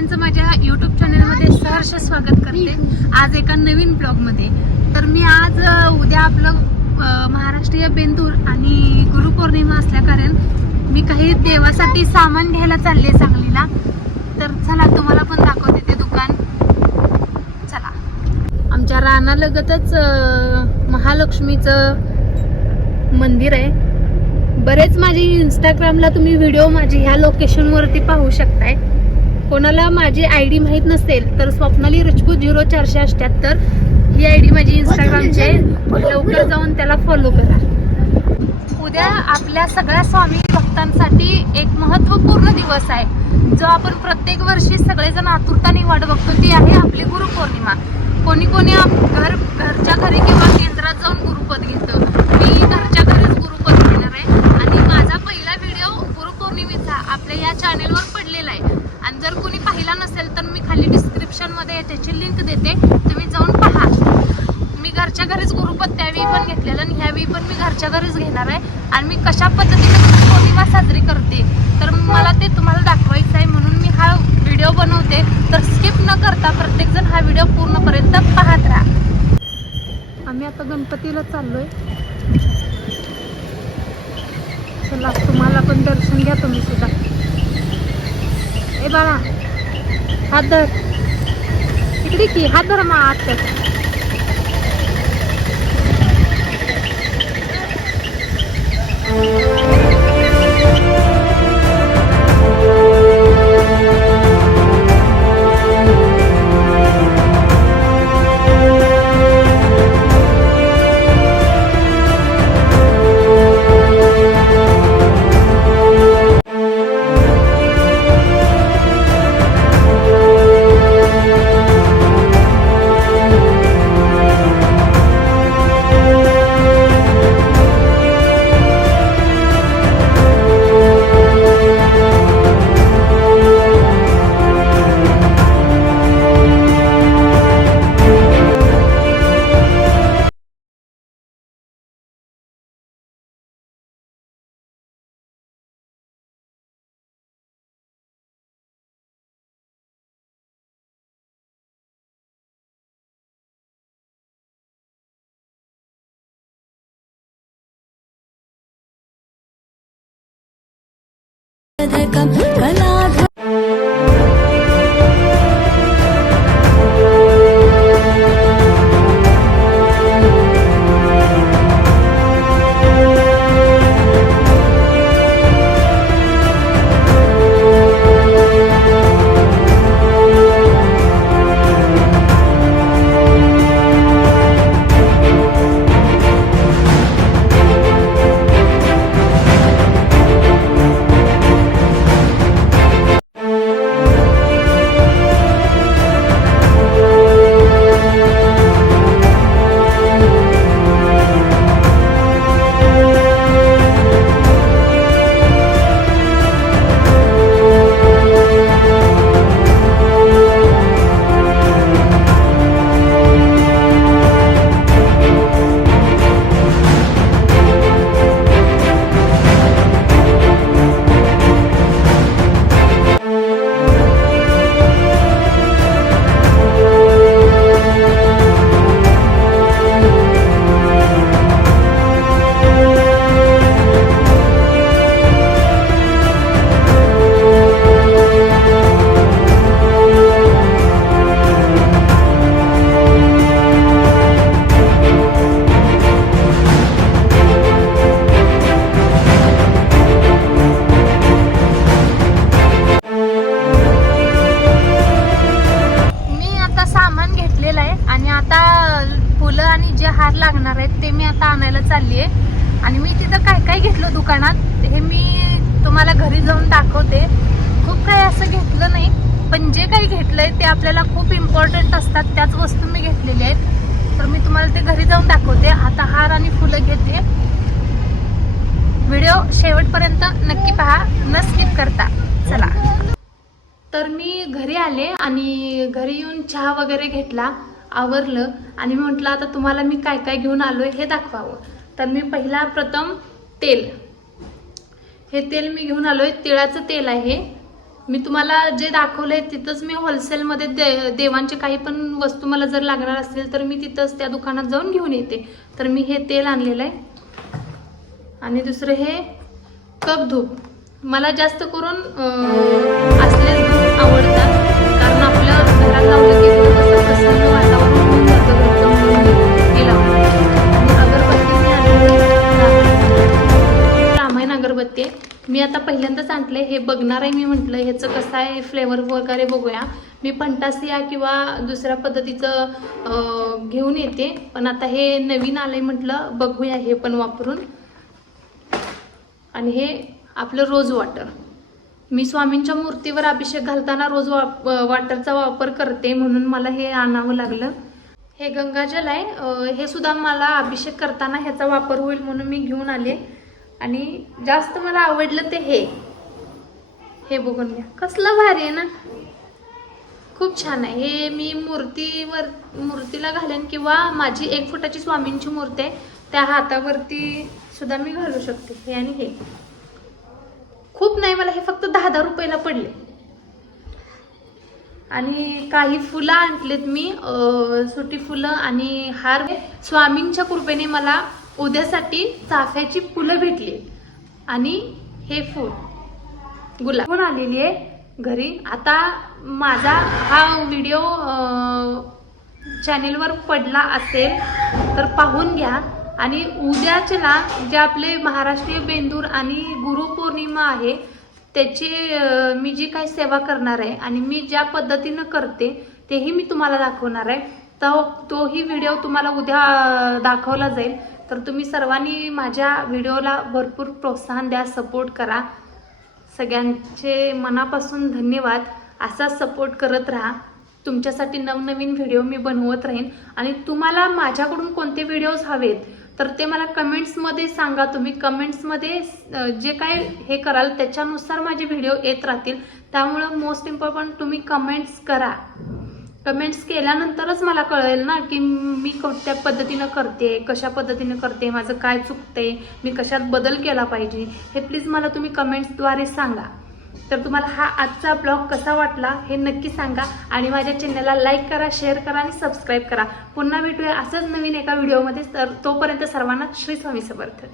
सगळ्यांचं माझ्या यूट्यूब चॅनलमध्ये सहर्ष स्वागत करते आज एका नवीन ब्लॉगमध्ये। तर मी आज उद्या आपलं महाराष्ट्रीय बेंदूर आणि गुरुपौर्णिमा असल्या कारण मी काही देवासाठी सामान घ्यायला चालले सांगलीला। तर चला तुम्हाला पण दाखवते ते दुकान। चला, आमच्या रानालगतच महालक्ष्मीचं मंदिर आहे। बरेच माझी इंस्टाग्रामला तुम्ही व्हिडिओ माझी ह्या लोकेशनवरती पाहू शकताय। कोणाला माझी आयडी माहित नसेल तर स्वप्नाली राजपूत 0478 ही आयडी माझी इंस्टाग्रामची आहे। लवकर जाऊन त्याला फॉलो करा। उद्या आपल्या सगळ्या स्वामी भक्तांसाठी एक महत्त्वपूर्ण दिवस आहे जो आपण प्रत्येक वर्षी सगळेजण आतुरताने वाट बघतो। ती आहे आपली गुरुपौर्णिमा। कोणी कोणी घरच्या घरी किंवा केंद्रात जाऊन गुरुपद घेतं। मी घरच्या घरीच गुरुपद घेणार आहे आणि माझा पहिला व्हिडिओ गुरुपौर्णिमेचा आपल्या या चॅनेलवर पडलेला आहे। आणि जर कोणी पाहिला नसेल तर मी खाली डिस्क्रिप्शन मध्ये त्याची लिंक देते, तुम्ही जाऊन पहा। मी घरच्या घरीच गुरुपद त्यावेळी पण घेतलेलं आणि ह्यावेळी पण मी घरच्या घरीच घेणार आहे। आणि मी कशा पद्धतीने गुरुपौर्णिमा साजरी करते तर मला ते तुम्हाला दाखवायचं आहे, म्हणून मी हा व्हिडिओ बनवते। तर स्किप न करता प्रत्येक जण हा व्हिडिओ पूर्णपर्यंत पाहत राहा। आम्ही आता गणपतीला चाललोय। चला, तुम्हाला पण दर्शन घ्या तुम्ही सुद्धा। ए बाळा, हात धर इकडे की, हात धर मा आत। लागणार आहेत ते मी आता आणायला चालली आहे। आणि मी तिथं काय काय घेतलं दुकानात हे मी तुम्हाला घरी जाऊन दाखवते। खूप काही असं घेतलं नाही, पण जे काही घेतलंय ते आपल्याला खूप इम्पॉर्टंट असतात, त्याच वस्तू मी घेतलेल्या आहेत। तर मी तुम्हाला ते घरी जाऊन दाखवते। आता हार आणि फुलं घेते। व्हिडिओ शेवटपर्यंत नक्की पहा, न स्किप करता। चला, तर मी घरी आले आणि घरी येऊन चहा वगैरे घेतला, आवरलं आणि म्हटलं आता तुम्हाला मी काय काय घेऊन आलोय हे दाखवावं। तर मी प्रथम तेल, हे तेल मी घेऊन आलोय। तिळाचं तेल आहे, मी तुम्हाला जे दाखवलंय तिथंच मी होलसेलमध्ये देवांचे काही पण वस्तू मला जर लागणार असतील तर मी तिथंच त्या दुकानात जाऊन घेऊन येते. तर मी हे तेल आणलेलं आहे आणि दुसरं हे कप धूप. मला जास्त करून असले धूप आवडतात कारण आपल्या घरात लावलं की कसं प्रसन्न वातावरण होऊन जातं घरचं म्हणून हे लावलं. अगरबत्ती मी आणली रामायण अगरबत्ती आहे. मी आता पहिल्यांदाच आणले, हे बघणार आहे मी, म्हटलं ह्याचं कसं आहे फ्लेवर वगैरे बघूया. मी फंटासिया किंवा दुसऱ्या पद्धतीचं घेऊन येते, पण आता हे नवीन आलंय म्हटलं बघूया हे पण वापरून. आणि हे आपलं रोज वॉटर. मी स्वामींच्या मूर्तीवर अभिषेक घालताना रोज वॉटरचा वापर करते म्हणून मला हे आणावं लागलं. हे गंगाजल आहे, हे सुद्धा मला अभिषेक करताना ह्याचा वापर होईल म्हणून मी घेऊन आले. आणि जास्त मला आवडलं ते हे बघून घ्या, कसलं भारी आहे ना, खूप छान आहे. हे मी मूर्तीला घालेन किंवा माझी 1 फुटाची स्वामींची मूर्ती आहे त्या हातावरती सुद्धा मी घालू शकते. हे आणि हे खूप नाही, मला हे फक्त 10-10 रुपयाला पडले. आणि काही फुलं आणलेत मी, सुटी फुलं आणि हार. स्वामींच्या कृपेने मला उद्यासाठी चाफ्याची फुलं भेटली आणि हे फूल गुलाब पण आलेली आहे घरी. आता माझा हा व्हिडिओ चॅनेलवर पडला असेल तर पाहून घ्या. आणि उद्याच्याला जे आपले महाराष्ट्रीय बेंदूर आणि गुरुपौर्णिमा आहे त्याची मी जी काही सेवा करणार आहे आणि मी ज्या पद्धतीनं करते तेही मी तुम्हाला दाखवणार आहे. तोही व्हिडिओ तुम्हाला उद्या दाखवला जाईल. तर तुम्ही सर्वांनी माझ्या व्हिडिओला भरपूर प्रोत्साहन द्या, सपोर्ट करा. सगळ्यांचे मनापासून धन्यवाद. असा सपोर्ट करत राहा. तुमच्यासाठी नवनवीन व्हिडिओ मी बनवत राहीन. आणि तुम्हाला माझ्याकडून कोणते व्हिडिओज हवेत तर ते मला कमेंट्समध्ये सांगा. तुम्ही कमेंट्समध्ये जे काय हे कराल त्याच्यानुसार माझे व्हिडिओ येत राहतील. त्यामुळं मोस्ट इम्पॉर्टंट तुम्ही कमेंट्स करा. कमेंट्स केल्यानंतरच मला कळेल ना की मी कोणत्या पद्धतीनं करते, कशा पद्धतीनं करते, माझं काय चुकते, मी कशात बदल केला पाहिजे, हे प्लीज मला तुम्ही कमेंट्सद्वारे सांगा. तर तुम्हाला हा आजचा ब्लॉग कसा वाटला हे नक्की सांगा. आणि माझ्या चॅनलला लाईक करा, शेअर करा आणि सबस्क्राईब करा. पुन्हा भेटूया असंच नवीन एका व्हिडिओमध्ये. तर तोपर्यंत सर्वांना श्री स्वामी समर्थ.